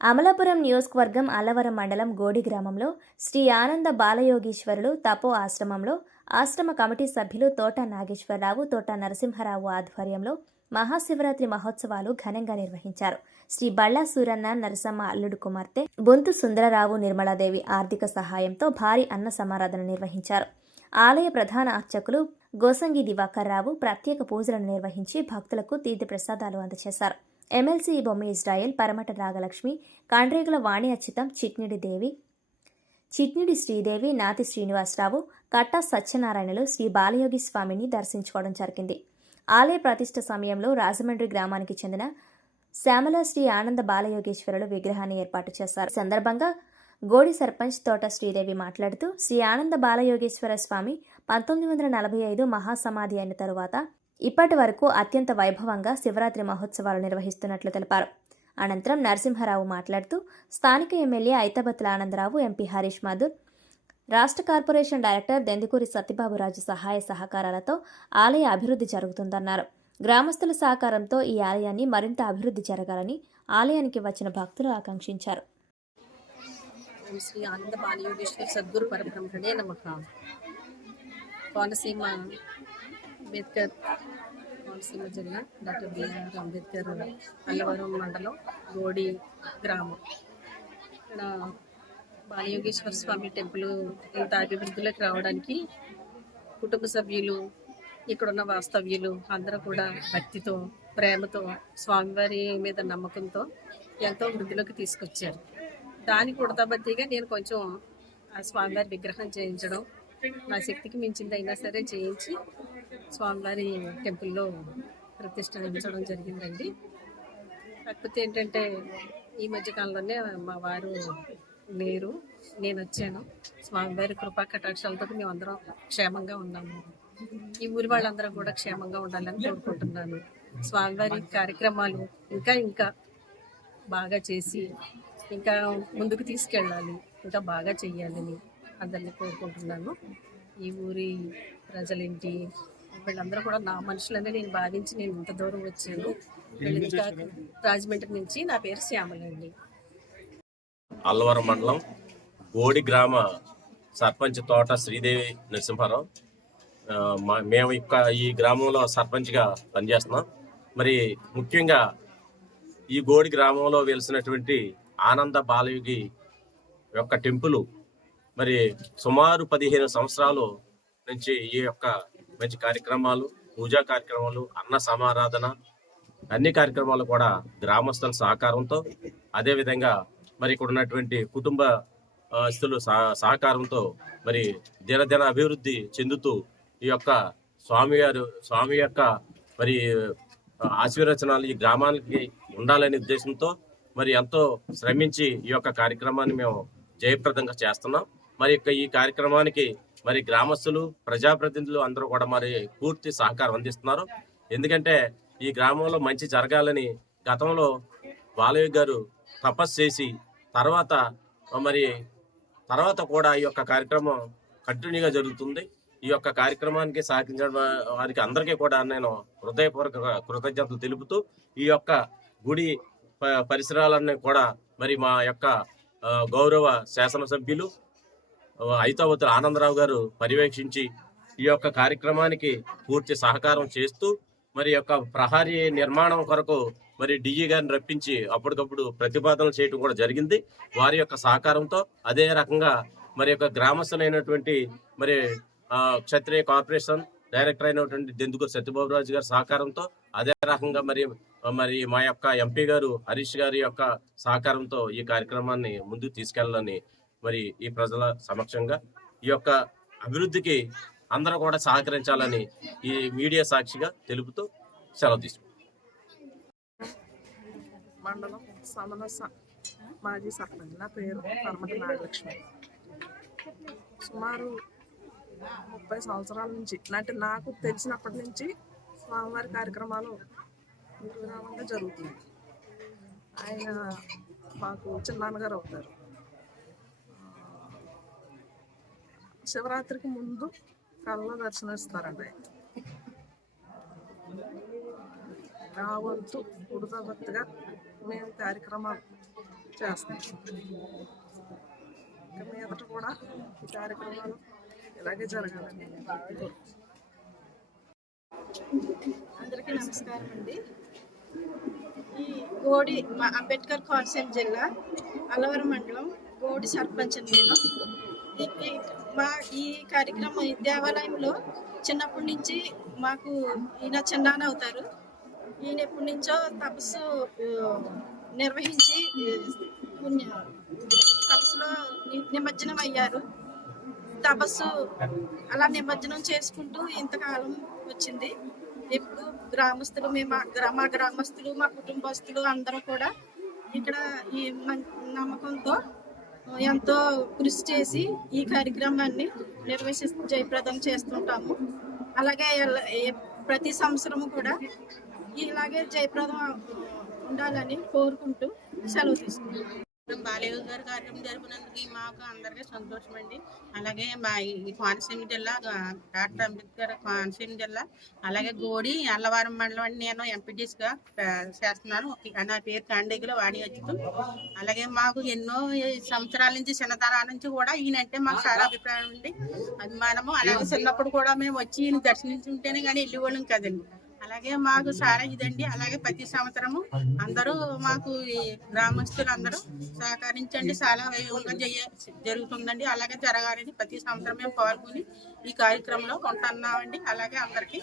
అమలాపురం నియోజకవర్గం అల్లవరం మండలం గోడి గ్రామంలో శ్రీ ఆనంద బాలయోగీశ్వరులు తపో ఆశ్రమంలో ఆశ్రమ కమిటీ సభ్యులు తోట నాగేశ్వరరావు తోట నరసింహరావు ఆధ్వర్యంలో మహాశివరాత్రి మహోత్సవాలు ఘనంగా నిర్వహించారు. శ్రీ బళ్ళా సూరన్న నరసమ్మ అల్లుడు కుమార్తె బొంతు సుందరరావు నిర్మలాదేవి ఆర్థిక సహాయంతో భారీ అన్న సమారాధన నిర్వహించారు. ఆలయ ప్రధాన అర్చకులు గోసంగి దివాకర్ రావు ప్రత్యేక పూజలను నిర్వహించి భక్తులకు తీర్థ ప్రసాదాలు అందజేశారు. ఎమ్మెల్సీ బొమ్మ ఇజ్రాయెల్ పరమట నాగలక్ష్మి కాండ్రేగుల వాణి అచ్యుతం చిట్నిడి దేవి చిట్నిడి శ్రీదేవి నాతి శ్రీనివాసరావు కట్టా సత్యనారాయణలు శ్రీ బాలయోగి స్వామిని దర్శించుకోవడం జరిగింది. ఆలయ ప్రతిష్ట సమయంలో రాజమండ్రి గ్రామానికి చెందిన శ్యామల శ్రీ ఆనంద బాలయోగేశ్వరులు విగ్రహాన్ని ఏర్పాటు చేశారు. సందర్భంగా గోడి సర్పంచ్ తోట శ్రీదేవి మాట్లాడుతూ శ్రీ ఆనంద బాలయోగేశ్వర స్వామి పంతొమ్మిది వందల నలభై ఐదు మహాసమాధి అయిన తరువాత ఇప్పటి వరకు అత్యంత వైభవంగా శివరాత్రి మహోత్సవాలు నిర్వహిస్తున్నట్లు తెలిపారు. అనంతరం నరసింహారావు మాట్లాడుతూ స్థానిక ఎమ్మెల్యే ఐతబత్తుల ఆనందరావు ఎంపీ హరీష్ మాధుర్ రాష్ట్ర కార్పొరేషన్ డైరెక్టర్ దెందుకూరి సత్యబాబురాజు సహాయ సహకారాలతో ఆలయ అభివృద్ధి జరుగుతుందన్నారు. గ్రామస్తుల సహకారంతో ఈ ఆలయాన్ని మరింత అభివృద్ధి జరగాలని ఆలయానికి వచ్చిన భక్తులు ఆకాంక్షించారు. శ్రీ ఆనంద బాలయోగేశ్వర సద్గురు పరబ్రహ్మణే కోనసీమ అంబేద్కర్ కోనసీమ జిల్లా డాక్టర్ బిఆర్ అంబేద్కర్ అల్లవరం మండలం గోడి గ్రామం. ఇక్కడ బాలయోగేశ్వర స్వామి టెంపుల్ ఇంత అభివృద్ధిలోకి రావడానికి కుటుంబ సభ్యులు ఇక్కడున్న వాస్తవ్యులు అందరూ కూడా భక్తితో ప్రేమతో స్వామివారి మీద నమ్మకంతో ఎంతో వృద్ధిలోకి తీసుకొచ్చారు. దానికి ఉడతాబద్దిగా నేను కొంచెం ఆ స్వామివారి విగ్రహం చేయించడం నా శక్తికి మించిందైనా సరే చేయించి స్వామివారి టెంపుల్లో ప్రతిష్ఠించడం జరిగిందండి. కాకపోతే ఏంటంటే ఈ మధ్యకాలంలోనే మా వారు లేరు. నేను వచ్చాను. స్వామివారి కృపా కటాక్షాలతో మేమందరం క్షేమంగా ఉన్నాము. ఈ ఊరి వాళ్ళందరూ కూడా క్షేమంగా ఉండాలని కోరుకుంటున్నాను. స్వామివారి కార్యక్రమాలు ఇంకా ఇంకా బాగా చేసి ఇంకా ముందుకు తీసుకెళ్ళాలి. ఇంకా బాగా చెయ్యాలని అందరినీ కోరుకుంటున్నాను. ఈ ఊరి ప్రజలేంటి వీళ్ళందరూ కూడా నా మనుషులనే నేను భావించి నేను ఇంత దూరం వచ్చాను. రాజమండ్రి నుంచి నా పేరు శ్యామలండి అల్లవరం మండలం గోడి గ్రామ సర్పంచ్ తోట శ్రీదేవి నరసింహారావు. మేము ఇక్క ఈ గ్రామంలో సర్పంచ్గా పనిచేస్తున్నాం. మరి ముఖ్యంగా ఈ గోడి గ్రామంలో వెలిసినటువంటి ఆనంద బాలయోగి యొక్క టెంపుల్ మరి సుమారు పదిహేను సంవత్సరాలు నుంచి ఈ యొక్క మంచి కార్యక్రమాలు పూజా కార్యక్రమాలు అన్న సమారాధన అన్ని కార్యక్రమాలు కూడా గ్రామస్తుల సహకారంతో అదేవిధంగా మరి ఇక్కడ ఉన్నటువంటి కుటుంబ స్థులు సహ- సహకారంతో మరి దినదిన అభివృద్ధి చెందుతూ ఈ యొక్క స్వామి గారు స్వామి యొక్క మరి ఆశీర్వచనాలు ఈ గ్రామానికి ఉండాలనే ఉద్దేశంతో మరి ఎంతో శ్రమించి ఈ యొక్క కార్యక్రమాన్ని మేము జయప్రదంగా చేస్తున్నాం. మరి ఈ కార్యక్రమానికి మరి గ్రామస్తులు ప్రజాప్రతినిధులు అందరూ కూడా మరి పూర్తి సహకారం అందిస్తున్నారు. ఎందుకంటే ఈ గ్రామంలో మంచి జరగాలని గతంలో బాలయ్య గారు తపస్సు చేసి తర్వాత మరి తర్వాత కూడా ఈ యొక్క కార్యక్రమం కంటిన్యూగా జరుగుతుంది. ఈ యొక్క కార్యక్రమానికి సహకరించడం వారికి అందరికీ కూడా నేను హృదయపూర్వక కృతజ్ఞతలు తెలుపుతూ ఈ యొక్క గుడి ప- పరిసరాలన్నీ కూడా మరి మా యొక్క గౌరవ గౌరవ శాసనసభ్యులు ఐతావతుల ఆనందరావు గారు పర్యవేక్షించి ఈ యొక్క కార్యక్రమానికి పూర్తి సహకారం చేస్తూ మరి యొక్క ప్రహారీ నిర్మాణం కొరకు మరి డిఈ గారిని రప్పించి అప్పటికప్పుడు ప్రతిపాదనలు చేయడం కూడా జరిగింది. వారి యొక్క సహకారంతో అదే రకంగా మరి యొక్క గ్రామస్తులైనటువంటి మరి ఆ, క్షత్రియ కార్పొరేషన్ డైరెక్టర్ అయినటువంటి దెందుకూరు సత్యబాబురాజు గారి సహకారంతో అదే రకంగా మరి మరి మా యొక్క ఎంపీ గారు హరీష్ గారి యొక్క సహకారంతో ఈ కార్యక్రమాన్ని ముందుకు తీసుకెళ్ళాలని మరి ఈ ప్రజల సమక్షంగా ఈ యొక్క అభివృద్ధికి అందరూ కూడా సహకరించాలని ఈ మీడియా సాక్షిగా తెలుపుతూ సెలవు తీసుకుంటాం మండలం సమన స- మాజీ సర్పంచ్. నా పేరు పరమటి నాగలక్ష్మి. సుమారు ముప్పై సంవత్సరాల నుంచి అంటే నాకు తెలిసినప్పటి నుంచి స్వామివారి కార్యక్రమాలు నిర్విరామంగా జరుగుతుంది ఆయన మాకు చిన్నాన్నగారు అవుతారు. శివరాత్రికి ముందు కళ్ళ దర్శనం ఇస్తారండి. నా వంతు ఉడతబత్తుగా మేము కార్యక్రమాలు చేస్తాం. ఇక మీదట కూడా ఈ కార్యక్రమాలు ఇలాగే జరగాలండి. అందరికీ నమస్కారం అండి. ఈ గోడి మా అంబేద్కర్ కోనసీమ జిల్లా అలవరం మండలం గోడి సర్పంచ్ నేను. ఈ- మా ఈ కార్యక్రమం ఈ దేవాలయంలో చిన్నప్పటి నుంచి మాకు ఈయన చిన్నాన్న అవుతారు. ఈయన ఎప్పటి నుంచో తపస్సు నిర్వహించి పుణ్య తపస్సులో నిమజ్జనం అయ్యారు. తపస్సు అలా నిమజ్జనం చేసుకుంటూ ఇంతకాలం వచ్చింది. ఇప్పుడు గ్రామస్తులు మేము మా గ్రామస్తులు మా కుటుంబస్తులు అందరూ కూడా ఇక్కడ ఈ మం- నమ్మకంతో ఎంతో కృషి చేసి ఈ కార్యక్రమాన్ని నిర్వహి జయప్రదం చేస్తుంటాము. అలాగే ప్రతి సంవత్సరము కూడా ఇలాగే జయప్రదం ఉండాలని కోరుకుంటూ సెలవు తీసుకుంటాం బాలయ్య గారి కార్యక్రమం జరిపినందుకు మాకు అందరికీ సంతోషం అండి అలాగే మా ఈ కోనసీమ జిల్లా డాక్టర్ అంబేద్కర్ కోనసీమ జిల్లా అలాగే గోడి అల్లవారం మండలం అండి. నేను ఎంపీటీస్గా చేస్తున్నాను. నా పేరు కాండేగుల వాణి వచ్చుతూ అలాగే మాకు ఎన్నో సంవత్సరాల నుంచి చిన్నతనాల నుంచి కూడా ఈయనంటే మాకు చాలా అభిప్రాయం ఉంది అభిమానము అలాగే చిన్నప్పుడు కూడా మేము వచ్చి ఈయన దర్శించుంటేనే కానీ వెళ్ళేవాళ్ళం కదండి. అలాగే మాకు చాలా ఇదండి. అలాగే ప్రతి సంవత్సరము అందరూ మాకు ఈ గ్రామస్తులు అందరూ సహకరించండి. చాలా వైభవంగా చేయ జరుగుతుందండి. అలాగే జరగాలని ప్రతి సంవత్సరం మేము పాల్గొని ఈ కార్యక్రమంలో ఉంటున్నామండి. అలాగే అందరికీ